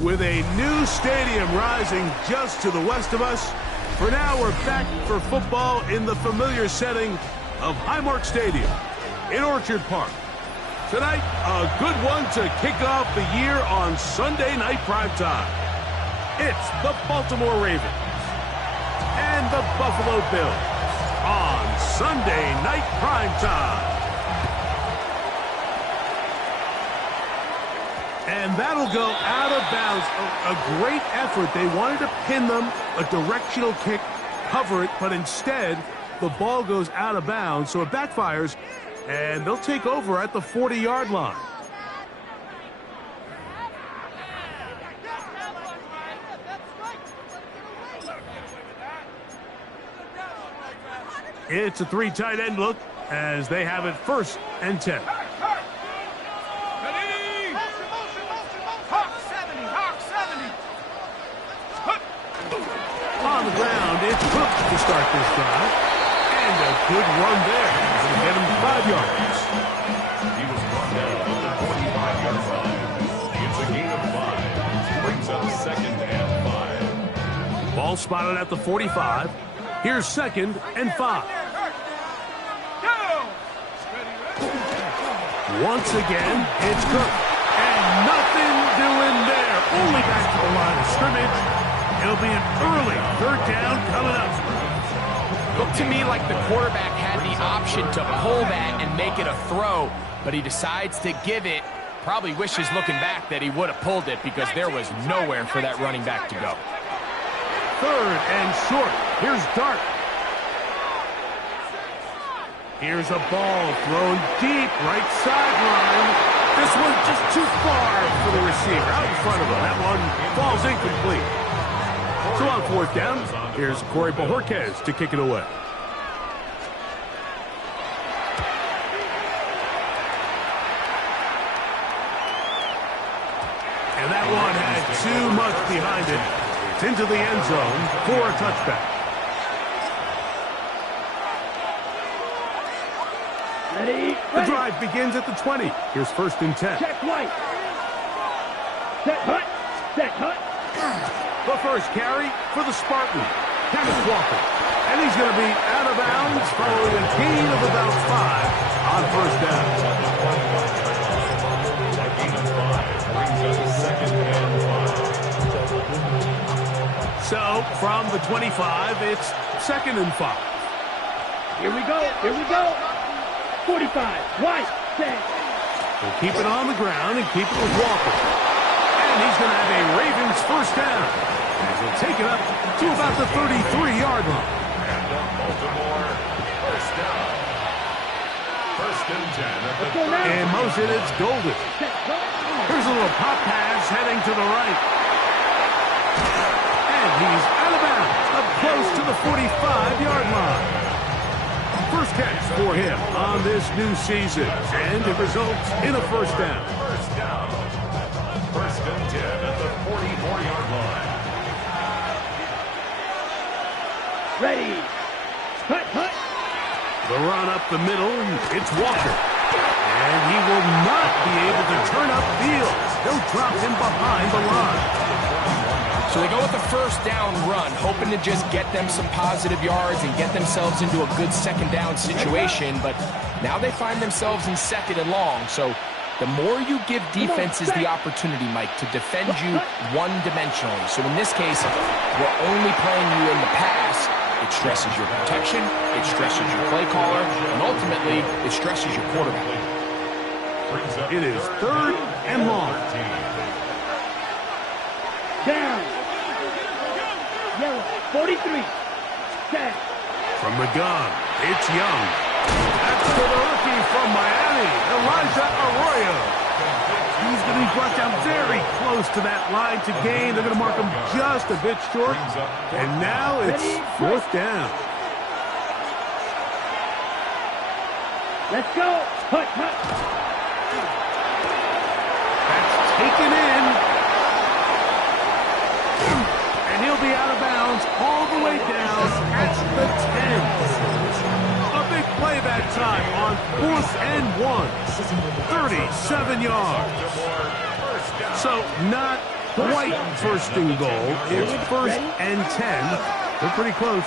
With a new stadium rising just to the west of us, for now we're back for football in the familiar setting of Highmark Stadium in Orchard Park. Tonight, a good one to kick off the year on Sunday night primetime. It's the Baltimore Ravens and the Buffalo Bills on Sunday night primetime. And that'll go out of bounds. A great effort. They wanted to pin them, a directional kick, cover it, but instead the ball goes out of bounds, so it backfires, and they'll take over at the 40-yard line. It's a three tight end look as they have it 1st and 10. On the ground, it's Cook to start this drive. And a good run there. He's going to get him 5 yards. He was brought down at the 45-yard line. It's a gain of 5. Brings up 2nd and 5. Ball spotted at the 45. Here's 2nd and 5. Once again, it's Cook. And nothing doing there. Only back to the line of scrimmage. It'll be an early 3rd down coming up. Looked to me like the quarterback had the option to pull that and make it a throw, but he decides to give it. Probably wishes looking back that he would have pulled it because there was nowhere for that running back to go. 3rd and short. Here's Dart. Here's a ball thrown deep right sideline. This one's just too far for the receiver. Out in front of him. That one falls incomplete. So on 4th down, here's Corey Bojorquez to kick it away. And that one had too much behind it. It's into the end zone for a touchback. Ready. The drive begins at the 20. Here's 1st and 10. Check right. Set hut. Set hut. The first carry for the Spartan, Kenneth Walker. And he's going to be out of bounds following a gain of about 5 on 1st down. A gain of 5 brings up 2nd and 5. So from the 25, it's 2nd and 5. Here we go. Here we go. 45. Right. Set. We'll keep it on the ground and keep it with Walker. And he's going to have a Ravens 1st down. As he'll take it up to about the 33-yard line. And the Baltimore 1st down. 1st and 10 at the 30. In motion, it's Golden. Here's a little pop pass heading to the right. And he's out of bounds, up close to the 45-yard line. First catch for him on this new season. And it results in a 1st down. 1st down. 1st and 10 at the 44-yard line. Ready. Hut, hut. The run up the middle, it's Walker. And he will not be able to turn upfield. They'll drop him behind the line. So they go with the 1st down run, hoping to just get them some positive yards and get themselves into a good 2nd down situation, but now they find themselves in 2nd and long. So the more you give defenses the opportunity, Mike, to defend you one-dimensionally. So in this case, we're only playing you in the pass. It stresses your protection, it stresses your play caller, and ultimately, it stresses your quarterback. It is 3rd and long. Down. Yellow. 43. Set. From the gun, it's Young. That's to the rookie from Miami, Elijah Arroyo. He's going to be brought down very close to that line to gain. They're going to mark him just a bit short. And now it's 4th down. Let's go. Hut, hut. That's taken in. And he'll be out of bounds all the way down at the 10. A big play that time on 4th and 1. 37 yards. So not quite first and goal. It's first and 10. They're pretty close.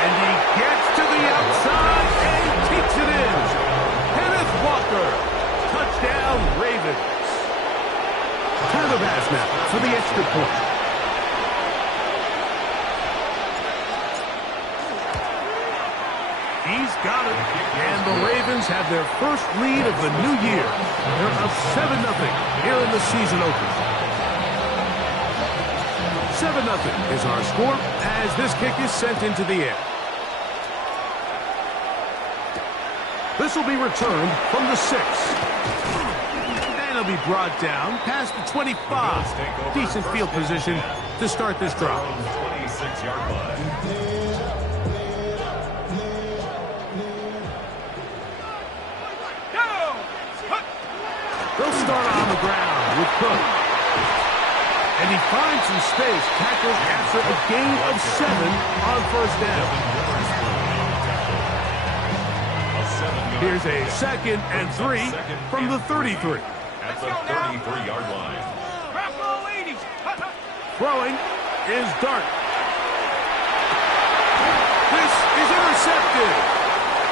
And he gets to the outside and takes it in. Kenneth Walker. Touchdown, Ravens. Turn the pass now for the extra point. He's got it. And the Ravens have their first lead of the new year. They're up 7-0 here in the season opener. 7-0 is our score as this kick is sent into the air. This will be returned from the 6. And it'll be brought down past the 25. Decent field position to start this drive. 26-yard line. They'll start on the ground with Cook. And he finds some space, tackled after a gain of 7 on first down. Here's a 2nd and 3 from the 33. At the 33-yard line. Throwing is Dart. This is intercepted.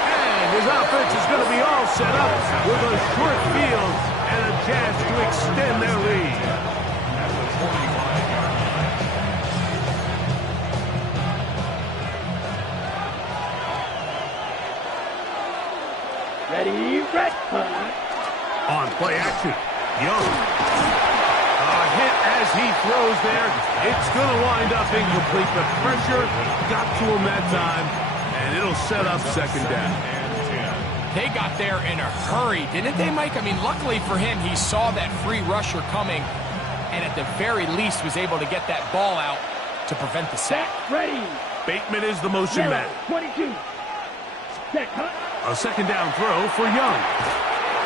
And his offense is going to be all set up with a short field and a chance to extend their lead. At the 45-yard line. Ready, red. On play action, Young. A hit as he throws there. It's going to wind up incomplete, but pressure got to him that time, and it'll set up second down. They got there in a hurry, didn't they, Mike? I mean, luckily for him, he saw that free rusher coming, and at the very least was able to get that ball out to prevent the sack. Ready. Bateman is the motion man. 22. Set cut. A second down throw for Young.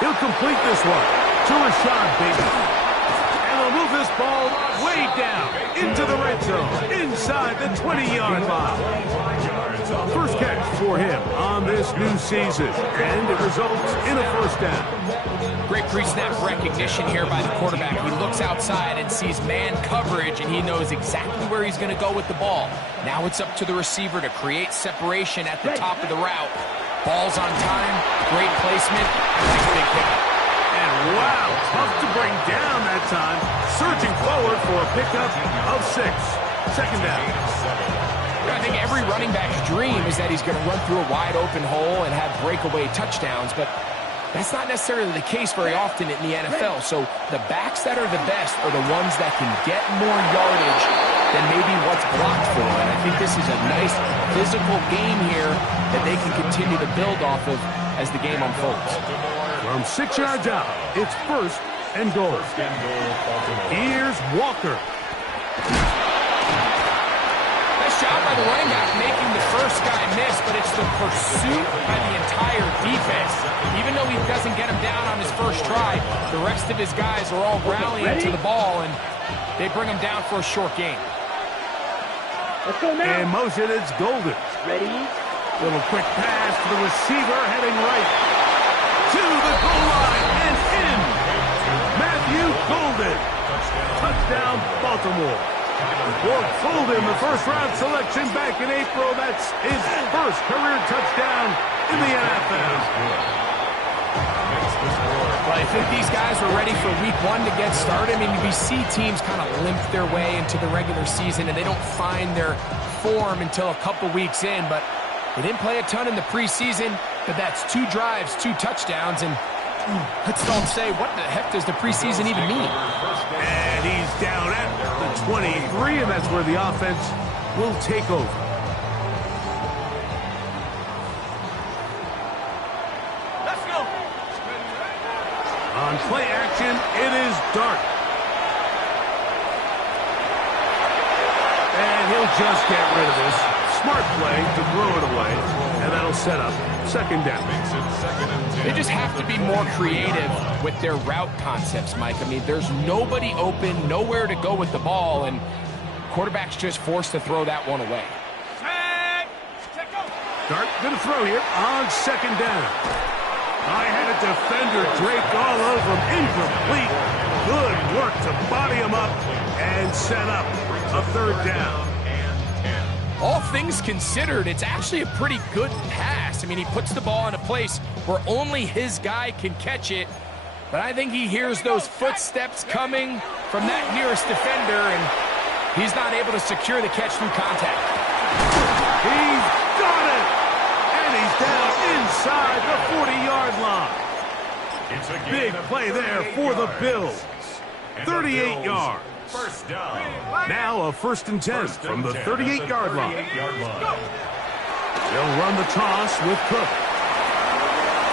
He'll complete this one to Rashad Bateman. And they'll move this ball way down into the red zone, inside the 20-yard line. First catch for him on this new season, and it results in a first down. Great pre-snap recognition here by the quarterback. He looks outside and sees man coverage, and he knows exactly where he's going to go with the ball. Now it's up to the receiver to create separation at the top of the route. Ball's on time, great placement, nice big pickup. And wow, tough to bring down that time. Surging forward for a pickup of 6. Second down. I think every running back's dream is that he's going to run through a wide open hole and have breakaway touchdowns, but that's not necessarily the case very often in the NFL. So the backs that are the best are the ones that can get more yardage than maybe what's blocked for. And I think this is a nice physical game here that they can continue to build off of as the game unfolds. From 6 yards out, it's first and goal. Here's Walker. Nice job by the running back making the first guy miss, but it's the pursuit by the entire defense. Even though he doesn't get him down on his first try, the rest of his guys are all rallying to the ball, and they bring him down for a short gain. Let's go now. In motion, it's Golden. Ready. Little quick pass to the receiver, heading right to the goal line and in. Matthew Golden. Touchdown, Baltimore. For Golden, the first-round selection back in April. That's his first career touchdown in the NFL. Well, I think these guys are ready for week 1 to get started. I mean, we see teams kind of limp their way into the regular season, and they don't find their form until a couple weeks in. But they didn't play a ton in the preseason, but that's 2 drives, 2 touchdowns, and let's don't say, what the heck does the preseason even mean? And he's down at the 23, and that's where the offense will take over. Let's go. On play action, it is Dart. And he'll just get rid of this. Smart play to throw it away, and that'll set up second down. They just have to be more creative with their route concepts, Mike. I mean, there's nobody open, nowhere to go with the ball, and quarterback's just forced to throw that one away. Dart going to throw here on second down. I had a defender draped all over him, incomplete. Good work to body him up and set up a third down. All things considered, it's actually a pretty good pass. I mean, he puts the ball in a place where only his guy can catch it. But I think he hears those footsteps coming from that nearest defender, and he's not able to secure the catch through contact. He's got it! And he's down inside the 40-yard line. Big play there for the Bills. 38 yards. First down. Now a 1st and 10 from the 38-yard line. They'll run the toss with Cook.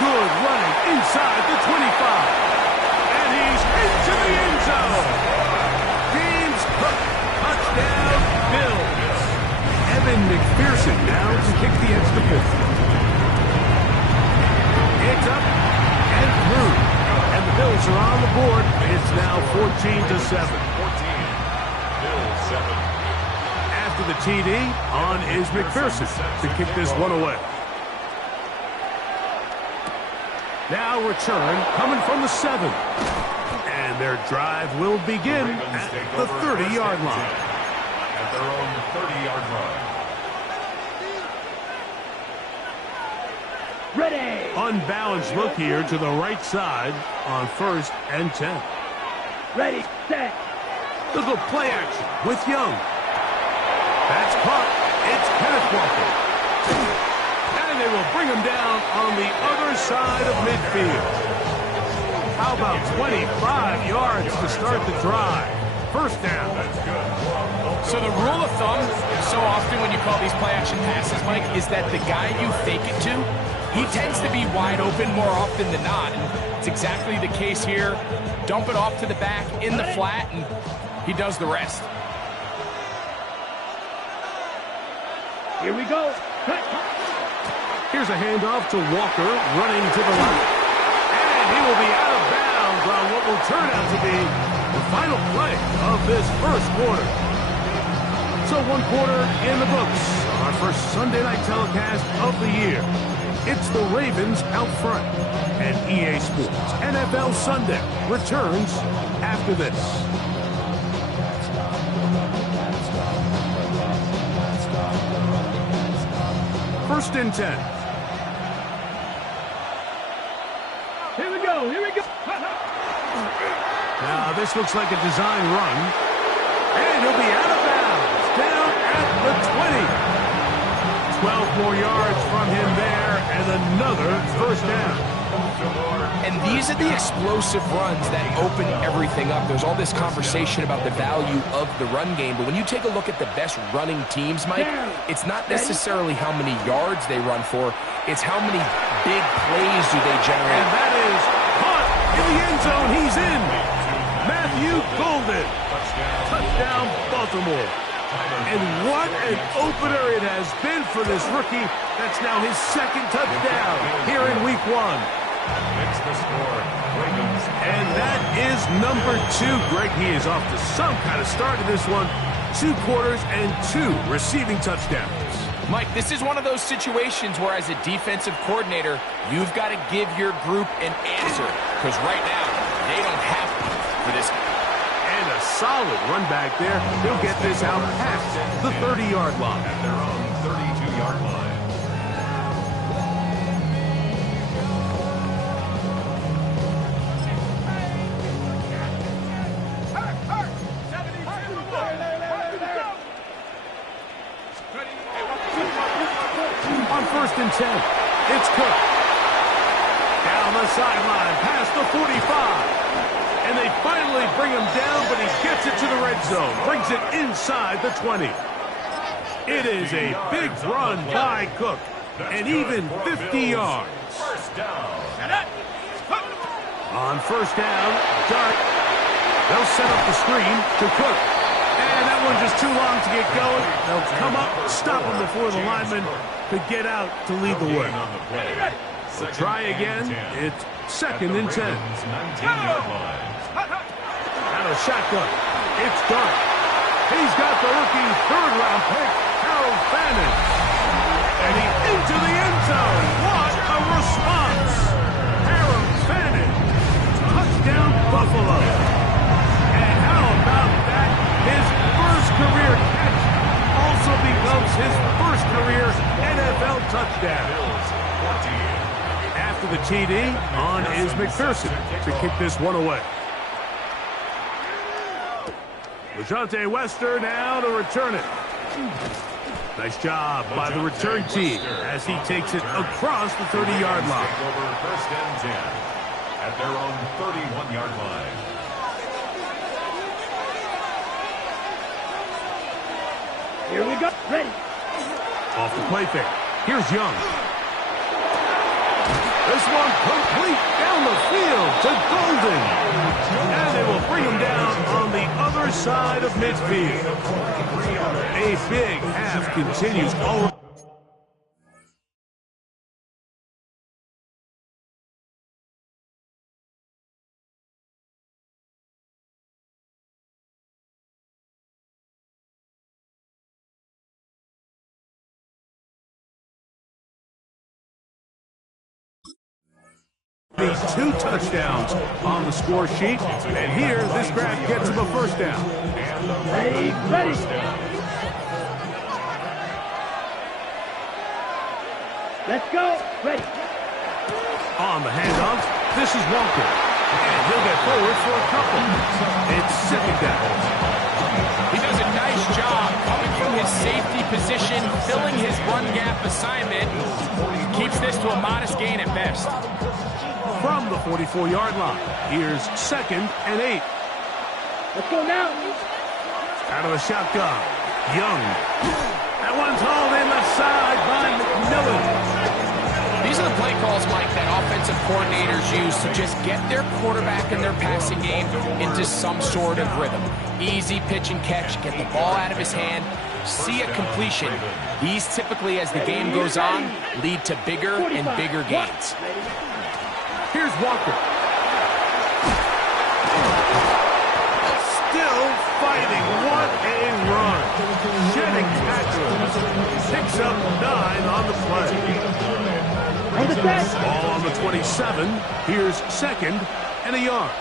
Good running inside the 25. And he's into the end zone. James Cook, touchdown, Bills. Evan McPherson now to kick the extra point. It's up and through. And the Bills are on the board. It's now 14-7. 14. Bills 7. After the TD, on is McPherson to kick this one away. Now return coming from the 7. And their drive will begin at the 30-yard line. At their own 30-yard line. Ready. Unbalanced look here to the right side on 1st and 10. Ready, set. Look at play action with Young. That's caught. It's Kenneth Walker. And they will bring him down on the other side of midfield. How about 25 yards to start the drive? First down. So the rule of thumb, so often when you call these play-action passes, Mike, is that the guy you fake it to, he tends to be wide open more often than not. And it's exactly the case here. Dump it off to the back in the flat, and he does the rest. Here we go. Cut. Here's a handoff to Walker, running to the left. And he will be out of bounds on what will turn out to be the final play of this first quarter. So 1 quarter in the books. Our first Sunday night telecast of the year. It's the Ravens out front. And EA Sports NFL Sunday returns after this. First and 10. Here we go. Here we go. Now this looks like a design run. And he'll be out of bounds. Down at the 20. 12 more yards from him there, and another first down. And these are the explosive runs that open everything up. There's all this conversation about the value of the run game, but when you take a look at the best running teams, Mike, it's not necessarily how many yards they run for, it's how many big plays do they generate. And that is caught in the end zone. He's in. Matthew Golden. Touchdown, Baltimore. And what an opener it has been for this rookie. That's now his 2nd touchdown here in week 1. Makes the score. Ravens. And that is number 2. Greg, he is off to some kind of start in this one. 2 quarters and 2 receiving touchdowns. Mike, this is one of those situations where as a defensive coordinator, you've got to give your group an answer. Because right now, they don't have one for this guy. And a solid run back there. He'll get this out past the 30-yard line. At their own 32-yard line. On 1st and 10, it's Cook. Down the sideline, past the 45. And they finally bring him down, but he gets it to the red zone. Brings it inside the 20. It is a big run by Cook. And even 50 yards. First down. On 1st down, Dart. They'll set up the screen to Cook. And that one just too long to get going. They'll come up, stop him before the lineman could get out to lead the way. They'll try again. It's 2nd and 10. 19-yard line. Out of shotgun. It's Dart. He's got the rookie 3rd-round pick, Harold Fannin. And he's into the end zone. What a response. Harold Fannin. Touchdown, Buffalo. his first career NFL touchdown. Bills 14. After the TD, on is McPherson to kick this one away. LaJohntay Wester now to return it. Nice job by the return team as he takes it across the 30-yard line. Take over first and 10 at their own 31-yard line. Here we go. Ready. Off the play fake. Here's Young. This one complete down the field to Golden. And they will bring him down on the other side of midfield. A big half continues all. Two touchdowns on the score sheet, and here this grab gets him a first down. Ready. Ready. Let's go. Ready. On the handoff, this is Walker, and he'll get forward for a couple. It's second down. He does a nice job coming from his safety position, filling his run gap assignment. Keeps this to a modest gain at best. From the 44-yard line, here's second and 8. Let's go now. Out of the shotgun, Young. That one's hauled in left side by McMillan. These are the play calls, Mike, that offensive coordinators use to just get their quarterback and their passing game into some sort of rhythm. Easy pitch and catch, get the ball out of his hand, see a completion. These typically, as the game goes on, lead to bigger and bigger gains. Here's Walker. Still fighting. What a run. Shedding tackles. Picks up 9 on the play. Ball on the 27. Here's second and a yard.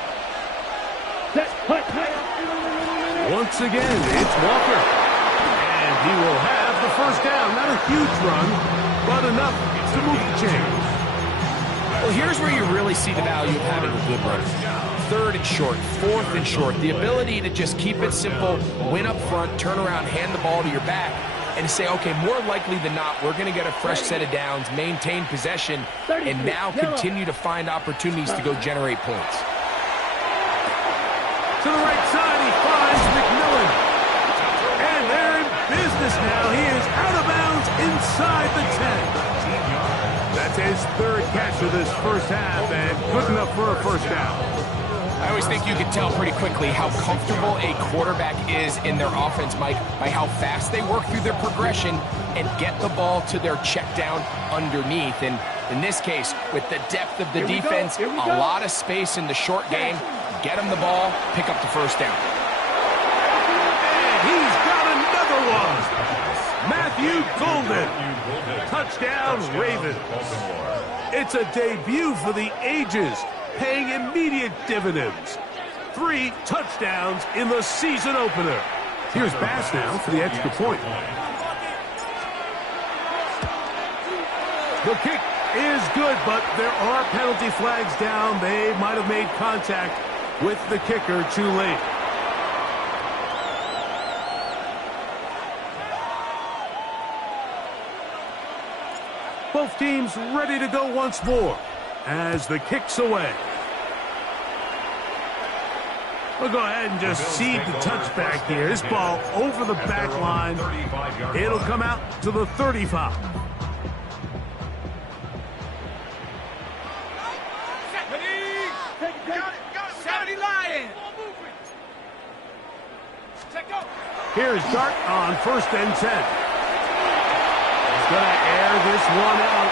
Once again, it's Walker. And he will have the first down. Not a huge run, but enough to move the chains. Well, here's where you really see the value of having a good runner. Third and short, fourth and short. The ability to just keep it simple, win up front, turn around, hand the ball to your back, and say, okay, more likely than not, we're going to get a fresh set of downs, maintain possession, and now continue to find opportunities to go generate points. To the right side, he finds McMillan. And they're in business now. He is out of bounds inside the 10. That's his third catch of this first half, and good enough for a first down. I always think you can tell pretty quickly how comfortable a quarterback is in their offense, Mike, by how fast they work through their progression and get the ball to their check down underneath. And in this case, with the depth of the defense, a lot of space in the short game, get them the ball, pick up the first down. And he's got another one. Matthew Golden. Touchdown, Ravens. It's a debut for the ages, paying immediate dividends. 3 touchdowns in the season opener. Here's Bass now for the extra point. The kick is good, but there are penalty flags down. They might have made contact with the kicker too late. Both teams ready to go once more as the kick's away. We'll go ahead and just seed the touchback here. This ball over the back line. It'll come out to the 35. Here's Dart on first and 10. Going to air this one out.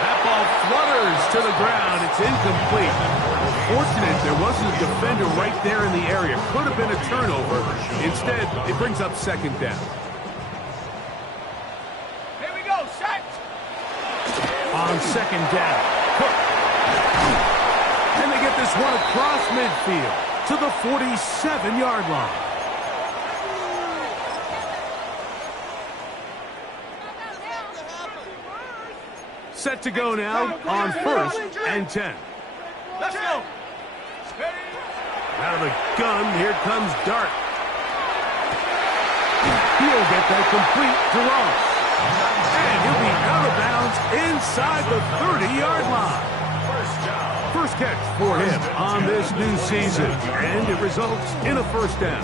That ball flutters to the ground. It's incomplete. Fortunate there wasn't a defender right there in the area. Could have been a turnover. Instead, it brings up second down. Here we go, set. On second down, Cook. And they get this one across midfield to the 47-yard line. set to go now on 1st and 10. Let's go. Out of the gun, here comes Dart. He'll get that complete to Ross. And he'll be out of bounds inside the 30-yard line. First catch for him on this new season, and it results in a first down.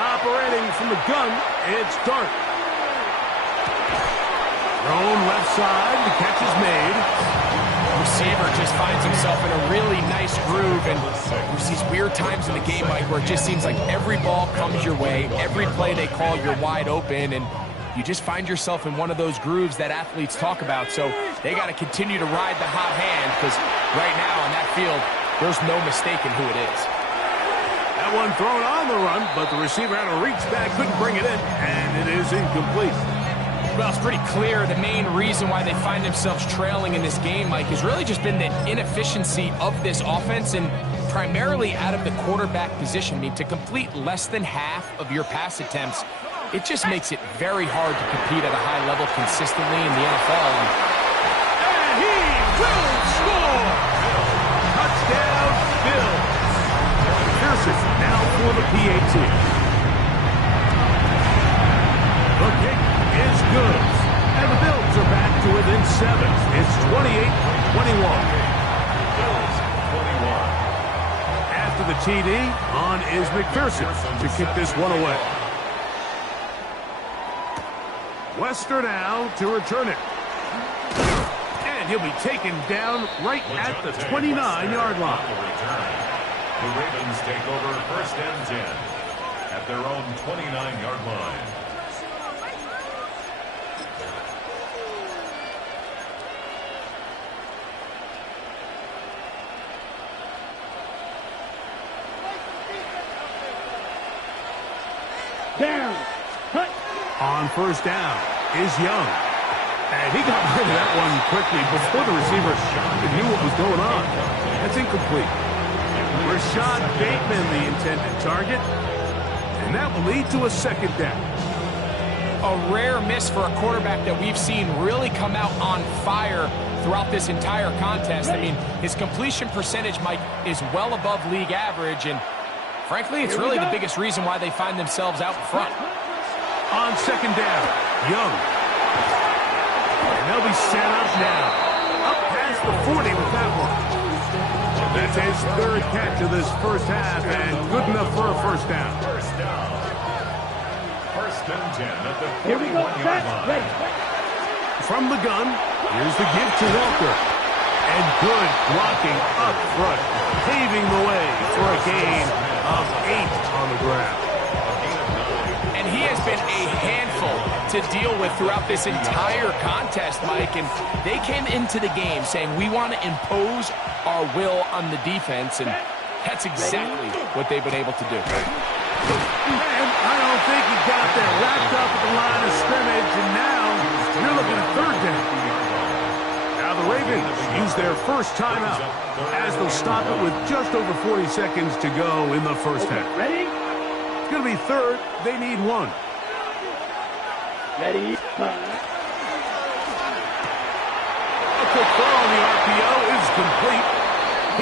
Operating from the gun, it's Dart. Thrown left side, the catch is made. Receiver just finds himself in a really nice groove, and there's these weird times in the game, Mike, where it just seems like every ball comes your way, every play they call, you're wide open, and you just find yourself in one of those grooves that athletes talk about. So they got to continue to ride the hot hand, because right now on that field, there's no mistaking who it is. That one thrown on the run, but the receiver had to reach back, couldn't bring it in, and it is incomplete. Well, it's pretty clear the main reason why they find themselves trailing in this game, Mike, has really just been the inefficiency of this offense and primarily out of the quarterback position. I mean, to complete less than half of your pass attempts, it just makes it very hard to compete at a high level consistently in the NFL. And he will score! Touchdown, Bill. Pearson now for the PAT. The kick is good. And the Bills are back to within 7. It's 28-21. Bills 21. After the TD, on is McPherson to kick this one away. Wester now to return it. And he'll be taken down right at the 29-yard line. The Ravens take over 1st and 10 at their own 29-yard line. Down. Cut. On 1st down is Young. And he got rid of that one quickly before the receiver knew what was going on. That's incomplete. Rashad Bateman, the intended target. And that will lead to a 2nd down. A rare miss for a quarterback that we've seen really come out on fire throughout this entire contest. I mean, his completion percentage, Mike, is well above league average, and frankly, it's really the biggest reason why they find themselves out in front. On 2nd down, Young. And they'll be set up now. Up past the 40 with that one. That's his 3rd catch of this first half, and good enough for a first down. First down. 1st and 10 at the Here we go. 41-yard line. Ready. From the gun, here's the give to Walker. And good blocking up front, paving the way for a gain of 8 on the ground. And he has been a handful to deal with throughout this entire contest, Mike. And they came into the game saying, we want to impose our will on the defense. And that's exactly what they've been able to do. And I don't think he got there. Wrapped up at the line of scrimmage, and now you're looking at 3rd down. Now the Ravens use their first timeout as they'll stop it with just over 40 seconds to go in the first half. Ready? It's going to be 3rd. They need 1. Ready. A quick throw on the RPO is complete.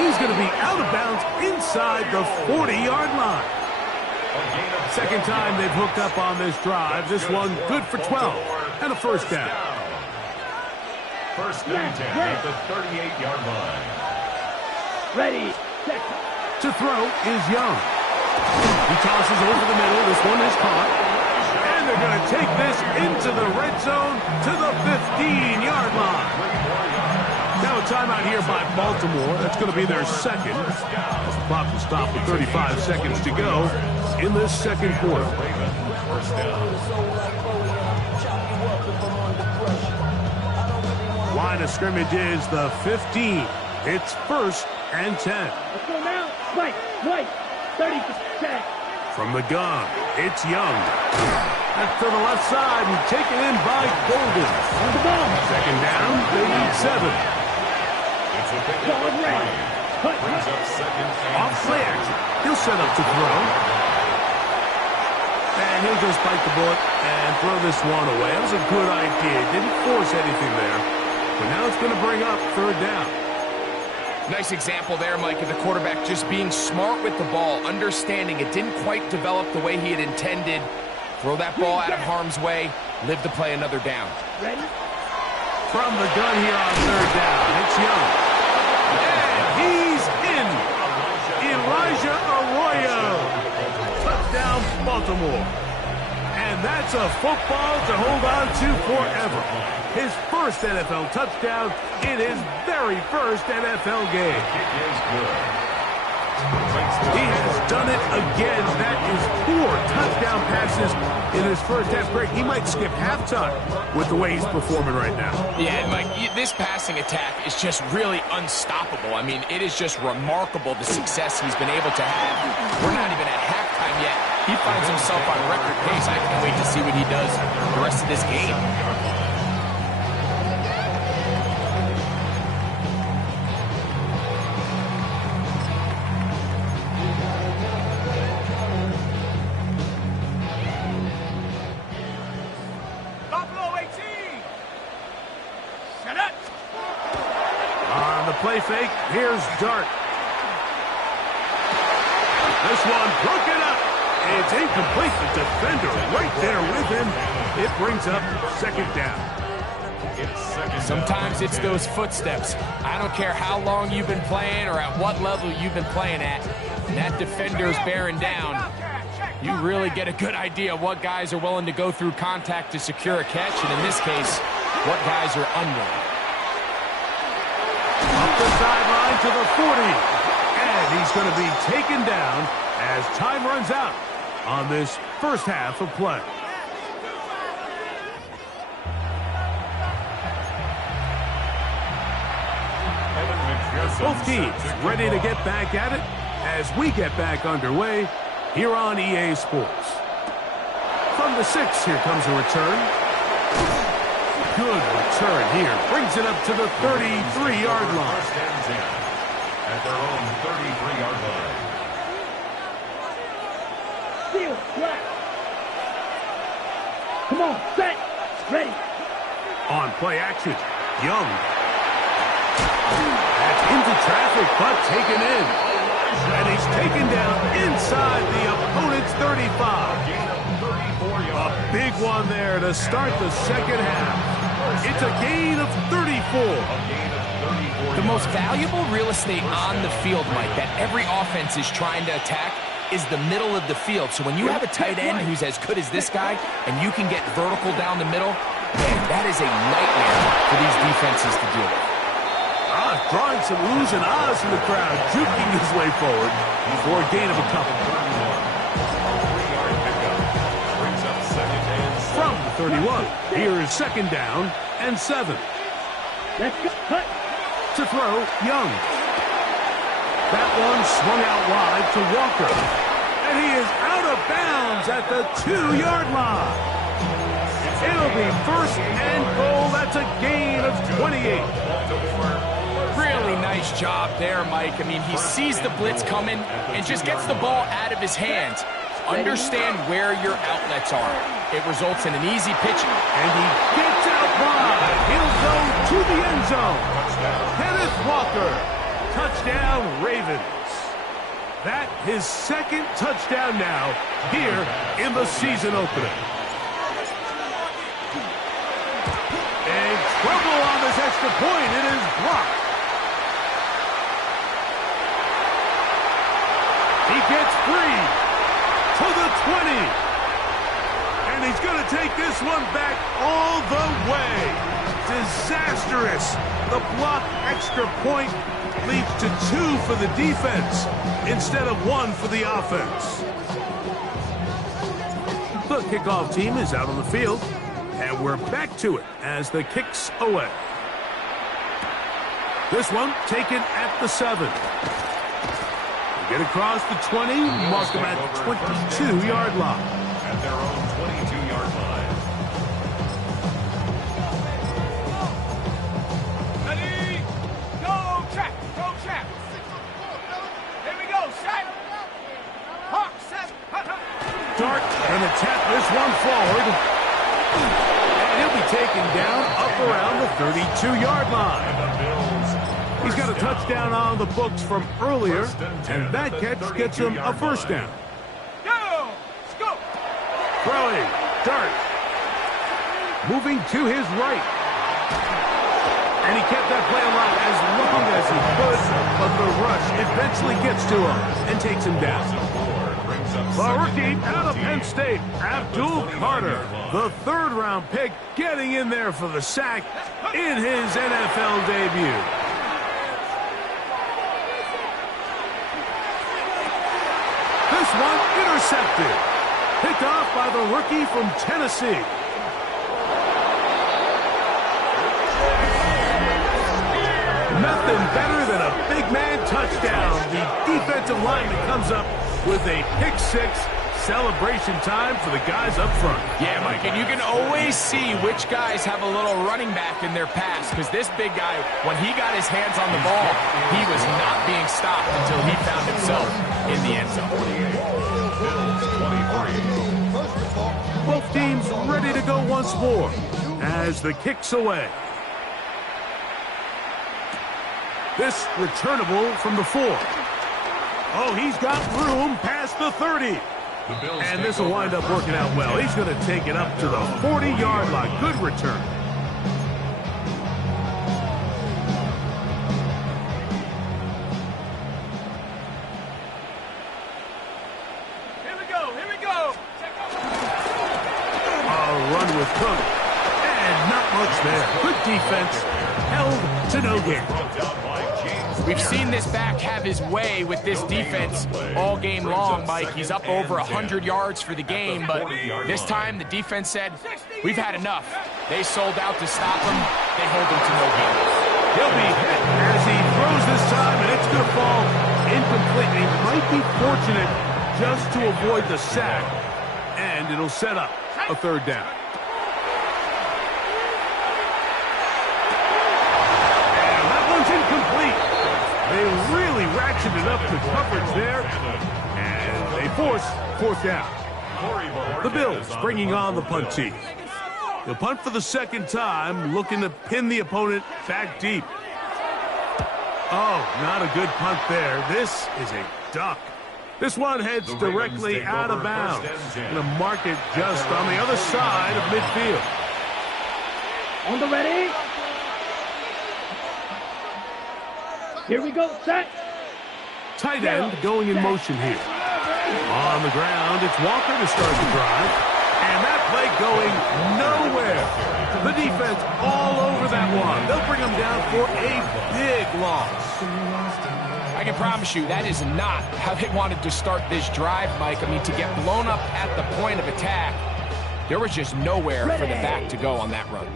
He's going to be out of bounds inside the 40-yard line. 2nd time they've hooked up on this drive. This one good for 12 and a first down. 1st and 10 at the 38-yard line. Ready. Set. To throw is Young. He tosses over the middle. This one is caught. And they're going to take this into the red zone to the 15-yard line. Now a timeout here by Baltimore. That's going to be their 2nd. As the clock will stop with 35 seconds to go in this 2nd quarter. First down. Line of scrimmage is the 15. It's 1st and 10. Let's go now. Right. 30%. From the gun, it's Young. That's to the left side and taken in by Golden. On the ball. 2nd down, they need 7. It's a pick Ball up ready. Brings up second and Off play action. He'll set up to throw. And he'll just bite the bullet and throw this one away. That was a good idea. Didn't force anything there. But now it's going to bring up third down. Nice example there, Mike, of the quarterback just being smart with the ball, understanding it didn't quite develop the way he had intended. Throw that ball out of harm's way, live to play another down. Ready? From the gun here on third down, it's Young. And he's in. Elijah Arroyo. Touchdown, Baltimore. And that's a football to hold on to forever. His first NFL touchdown in his very first NFL game. kick is good. He has done it again. That is 4 touchdown passes in his first half break. He might skip halftime with the way he's performing right now. Yeah, Mike, this passing attack is just really unstoppable. I mean, it is just remarkable the success he's been able to have. We're not even at halftime yet. He finds himself on record pace. I can't wait to see what he does the rest of this game. On the play fake, here's Dart. This one broken up. It's incomplete. The defender right there with him. It brings up second down. Sometimes it's those footsteps. I don't care how long you've been playing or at what level you've been playing at. When that defender's bearing down, you really get a good idea of what guys are willing to go through contact to secure a catch, and in this case, what guys are unwilling. Up the sideline to the 40. And he's going to be taken down as time runs out on this first half of play. Both teams ready to get back at it as we get back underway here on EA Sports. From the 6, here comes a return. Good return here. Brings it up to the 33-yard line. First and 10 at their own 33-yard line. Steal, flat. Come on, set, ready. On play action, Young. That's into traffic, but taken in. And he's taken down inside the opponent's 35. A big one there to start the second half. It's a gain of 34. The most valuable real estate on the field, Mike, that every offense is trying to attack is the middle of the field. So when you have a tight end who's as good as this guy and you can get vertical down the middle, man, that is a nightmare for these defenses to deal with. Drawing some oohs and ahs from the crowd, juking his way forward for a gain of a couple. From the 31, here's second down and 7. Let's go, cut. To throw, Young. That one swung out wide to Walker. And he is out of bounds at the 2-yard line. It'll be first and goal. That's a gain of 28. Really nice job there, Mike. I mean, he sees the blitz coming and just gets the ball out of his hands. Understand where your outlets are. It results in an easy pitch. And he gets out wide. He'll go to the end zone. Kenneth Walker. Touchdown, Ravens. That his second touchdown now here in the season opener. And trouble on this extra point. It is blocked. He gets free to the 20. And he's going to take this one back all the way. Disastrous. The block extra point leads to 2 for the defense instead of 1 for the offense. The kickoff team is out on the field, and we're back to it as the kick's away. This one taken at the 7. Get across the 20, mark them at 22-yard line. At their own 22-yard line. Ready, go, track, go, track. second down up around the 32-yard line. He's got a touchdown on the books from earlier, and that catch gets him a first down. Go! Go! Throwing, dart. Moving to his right. And he kept that play alive as long as he could, but the rush eventually gets to him and takes him down. The rookie out of Penn State, Abdul Carter, the third-round pick, getting in there for the sack in his NFL debut. This one intercepted. Picked off by the rookie from Tennessee. Nothing better than a big man touchdown. The defensive lineman comes up with a pick-six. Celebration time for the guys up front. Yeah, Mike, and you can always see which guys have a little running back in their pass, because this big guy, when he got his hands on the ball, he was not being stopped until he found himself in the end zone. Both teams ready to go once more as the kick's away. This returnable from the 4. Oh, he's got room past the 30. And this will wind up working out well. He's going to take it up to the 40-yard line. Good return. Here we go, here we go! A run with Cook. And not much there. Good defense. Held to no gain. We've seen this back have his way with this defense all game long, Mike. He's up over 100 yards for the game, but this time the defense said, we've had enough. They sold out to stop him. They hold him to no gain. He'll be hit as he throws this time, and it's going to fall incomplete. He might be fortunate just to avoid the sack, and it'll set up a third down. And that one's incomplete. They really ratcheted up the coverage there, and they force fourth down. The Bills bringing on the punt team. They'll punt for the second time, looking to pin the opponent back deep. Oh, not a good punt there. This is a duck. This one heads directly out of bounds. Going to mark it just on the other side of midfield. On the ready? Here we go, set. Tight end going in motion here. On the ground, it's Walker to start the drive. And that play going nowhere. The defense all over that one. They'll bring them down for a big loss. I can promise you that is not how they wanted to start this drive, Mike. I mean, to get blown up at the point of attack, there was just nowhere for the back to go on that run.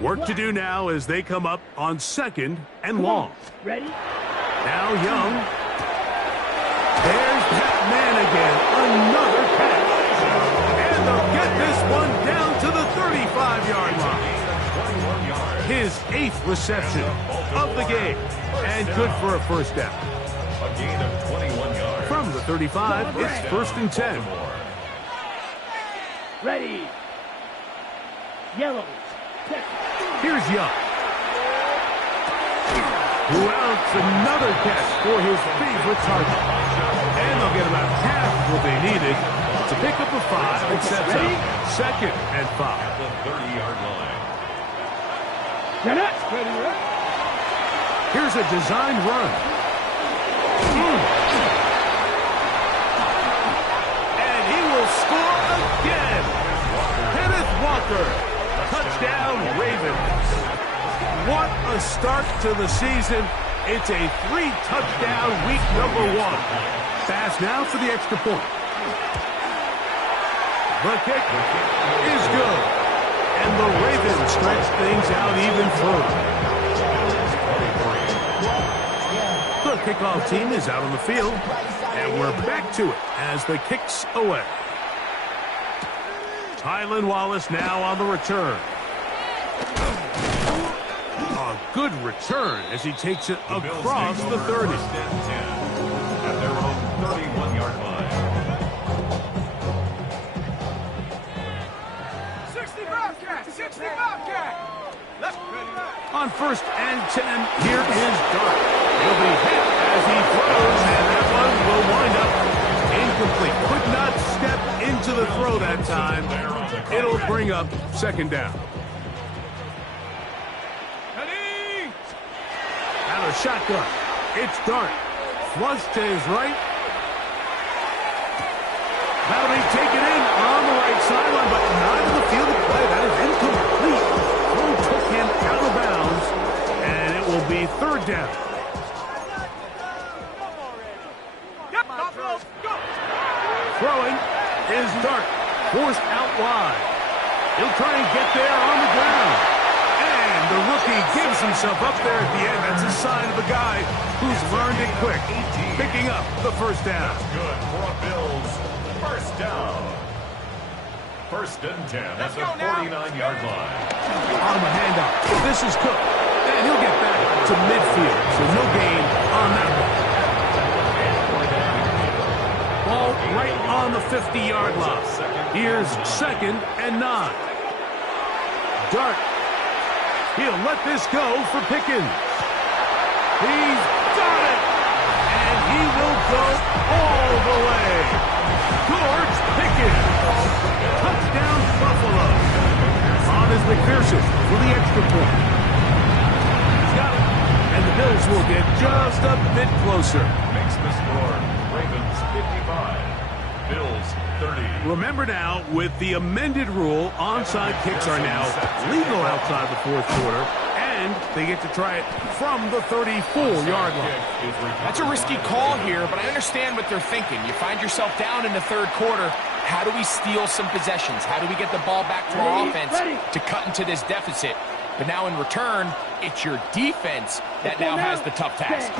Work to do now as they come up on second and long. Ready? Now Young. There's that man again. Another catch. And they'll get this one down to the 35-yard line. His 8th reception of the game. And good for a first down. A gain of 21 yards. From the 35, it's first and 10. Ready. Yellow. Set. Here's Young. Who outs another catch for his favorite target. And they'll get about half what they needed to pick up a 5 and sets up second and 5. At the 30-yard line. Ready, ready. Here's a designed run. And he will score again. Kenneth Walker. Touchdown, Ravens. What a start to the season. It's a 3-touchdown week number 1. Pass now for the extra point. The kick is good. And the Ravens stretch things out even further. The kickoff team is out on the field. And we're back to it as the kick's away. Tylan Wallace now on the return. A good return as he takes it across the 30. At their own 31-yard line. 60 Bobcat! 60 Bobcat! On 1st and 10, here is Dart. He'll be hit as he throws, and that one will wind up incomplete. Could not step into the throw that time. It'll bring up 2nd down. Out of shotgun. It's Dart. Flush to his right. That'll be taken in on the right sideline, but not in the field of play. That is incomplete. Throw took him out of bounds, and it will be 3rd down. Throwing is Dart. Forced out wide. He'll try and get there on the ground. And the rookie gives himself up there at the end. That's a sign of a guy who's learned it quick. Picking up the 1st down. Good for a Bills 1st down. 1st and 10 at the 49-yard line. On the handoff. This is Cook. And he'll get back to midfield. So no gain on that one. Ball right on the 50-yard line. Here's 2nd and 9. Dart. He'll let this go for Pickens. He's got it. And he will go all the way. George Pickens. Touchdown Buffalo. On is McPherson for the extra point. He's got it. And the Bills will get just a bit closer. Makes the score Ravens 55. Bills 30. Remember now, with the amended rule, onside kicks are now legal outside the 4th quarter, and they get to try it from the 34-yard line. That's a risky call here, but I understand what they're thinking. You find yourself down in the 3rd quarter. How do we steal some possessions? How do we get the ball back to our offense to cut into this deficit? But now in return, it's your defense that now has the tough task.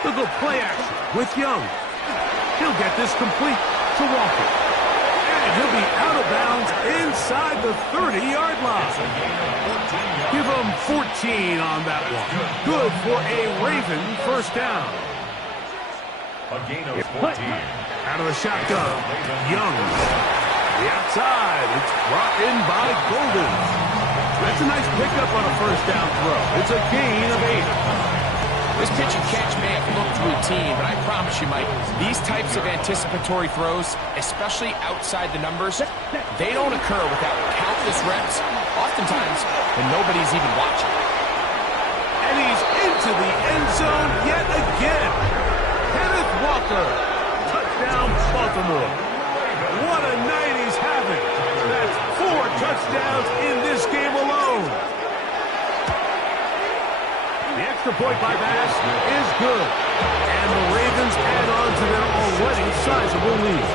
They'll go play action with Young. He'll get this complete to Walker. And he'll be out of bounds inside the 30-yard line. Give him 14 on that one. Good for a Raven 1st down. A gain of 14. Out of the shotgun. Young. The outside. It's brought in by Golden. That's a nice pickup on a 1st down throw. It's a gain of 8. This pitch and catch may have looked routine, but I promise you, Mike, these types of anticipatory throws, especially outside the numbers, they don't occur without countless reps, oftentimes when nobody's even watching. And he's into the end zone yet again. Kenneth Walker. Touchdown, Baltimore. What a night he's having. That's 4 touchdowns in this game alone. The extra point by Bass is good. And the Ravens add on to their already sizable lead.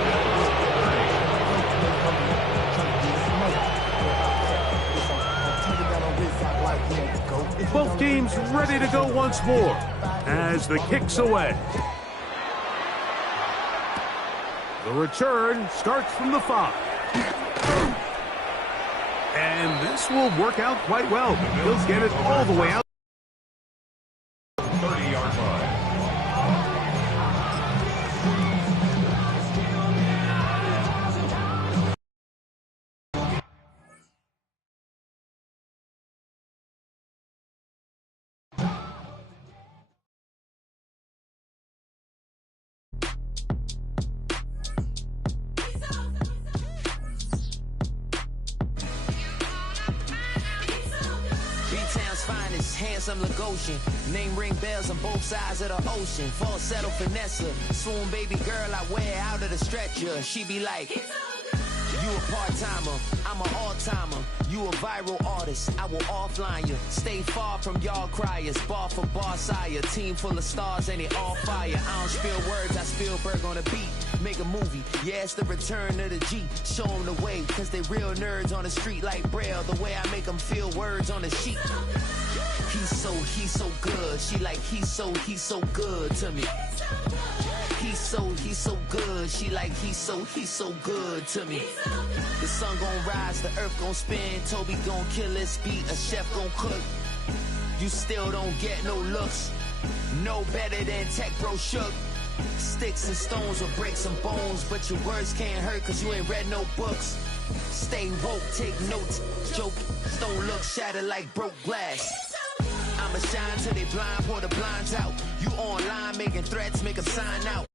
Both teams ready to go once more as the kick's away. The return starts from the 5. And this will work out quite well. The Bills get it all the way out. 30-yard line. Handsome Lagosian, name ring bells on both sides of the ocean. Falsetto Vanessa, swoon baby girl I wear out of the stretcher. She be like, you a part-timer, I'm an all-timer. You a viral artist, I will offline you. Stay far from y'all criers, bar for bar sire. Team full of stars and they all fire. I don't spill words, I Spielberg on a beat. Make a movie, yeah, it's the return of the G. Show them the way, cause they real nerds on the street like Braille. The way I make them feel words on the sheet. He's so good. She like, he's so good to me. He's so good. She like, he's so good to me. The sun gon' rise, the earth gon' spin. Toby gon' kill this beat, a chef gon' cook. You still don't get no looks. No better than Tech Bro Shook. Sticks and stones will break some bones, but your words can't hurt cause you ain't read no books. Stay woke, take notes. Joke, don't look shattered like broke glass. I'ma shine till they blind, pour the blinds out. You online making threats, make them sign out.